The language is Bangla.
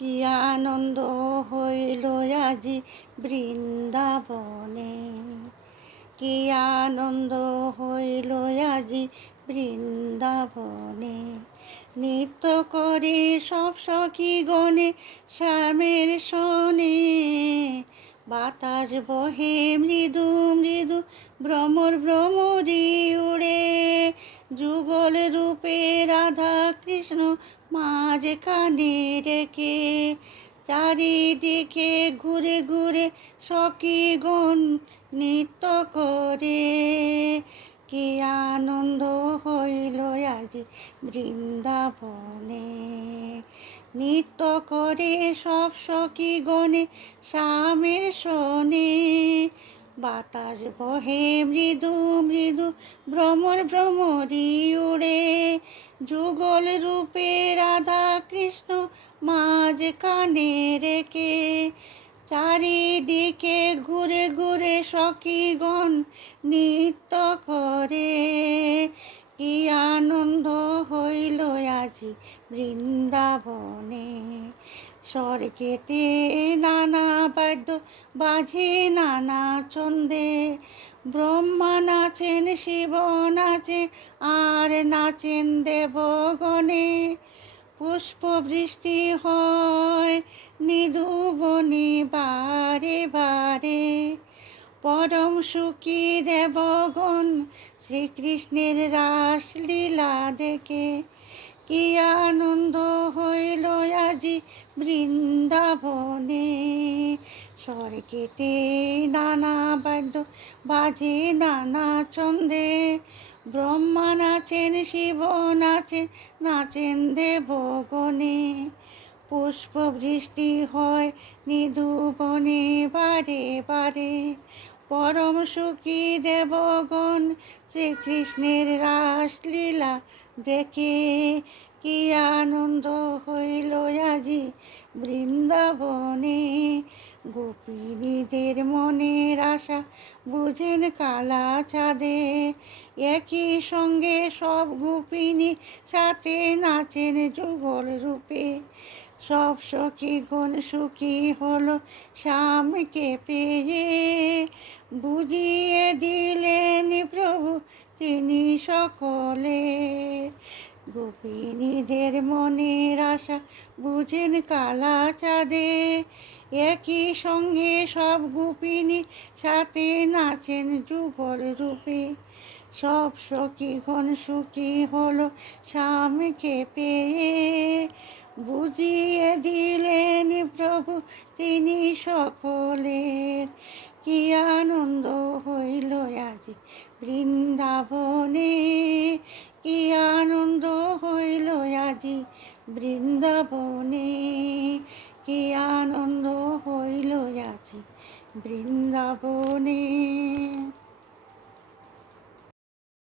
কি আনন্দ হইল আজি বৃন্দাবনে, কি আনন্দ হইল আজি বৃন্দাবনে। নৃত্য করে সব সখী গণে শ্যামের শোনে, বাতাস বহে মৃদু মৃদু ভ্রমর ভ্রমরি উড়ে। যুগল রূপে রাধা কৃষ্ণ মাঝে কানে রেখে, চারিদিকে ঘুরে ঘুরে সখীগণ নৃত্য করে। কি আনন্দ হইল আজি বৃন্দাবনে, নৃত্য করে সব সখীগণে শ্যামের শোনে, বাতাস বহে মৃদু মৃদু ভ্রমর ভ্রমরি উড়ে। যুগল রূপে রাধা কৃষ্ণ মাঝ কানে রেখে, চারিদিকে ঘুরে ঘুরে সখীগণ নৃত্য করে। কি আনন্দ হইল আজি বৃন্দাবনে, স্বর্গেতে নানা বাদ্য বাজে নানা ছন্দে। ব্রহ্মা নাচেন, শিব নাচেন, আর নাচেন দেবগণে। পুষ্প বৃষ্টি হয় নিধুবনে বারে বারে, পরম সুখী দেবগণ শ্রীকৃষ্ণের রাসলীলা দেখে। কি আনন্দ হইল আজি বৃন্দাবনে, স্বর্গেতে নানা বাদ্য বাজে নানা ছন্দে। ব্রহ্মা নাচেন, শিব নাচেন, নাচেন দেবগণে। পুষ্প বৃষ্টি হয় নিধুবনে বারে বারে, পরম সুখী দেবগণ শ্রীকৃষ্ণের রাসলীলা দেখে। কি আনন্দ হইল আজি বৃন্দাবনে, গোপিনীদের মনের আশা বুঝেন কালা চাঁদে। একই সঙ্গে সব গোপিনী সাথে নাচেন যুগল রূপে। সব সখীগণ সুখী হলো শ্যামকে পেয়ে, বুঝিয়ে দিলেন প্রভু তিনি সকলে। গোপিনীদের মনের আশা বুঝেন কালা চাঁদে, একই সঙ্গে সব গোপিনী সাথে নাচেন যুগল রূপে। সব সখীগণ সুখী হলো শ্যামকে পেয়ে, বুঝিয়ে দিলেন প্রভু তিনি সকলের। কি আনন্দ হইল আজি বৃন্দাবনে, কি আনন্দ হইল আজি বৃন্দাবনে, কি আনন্দ হইল আজি বৃন্দাবনে।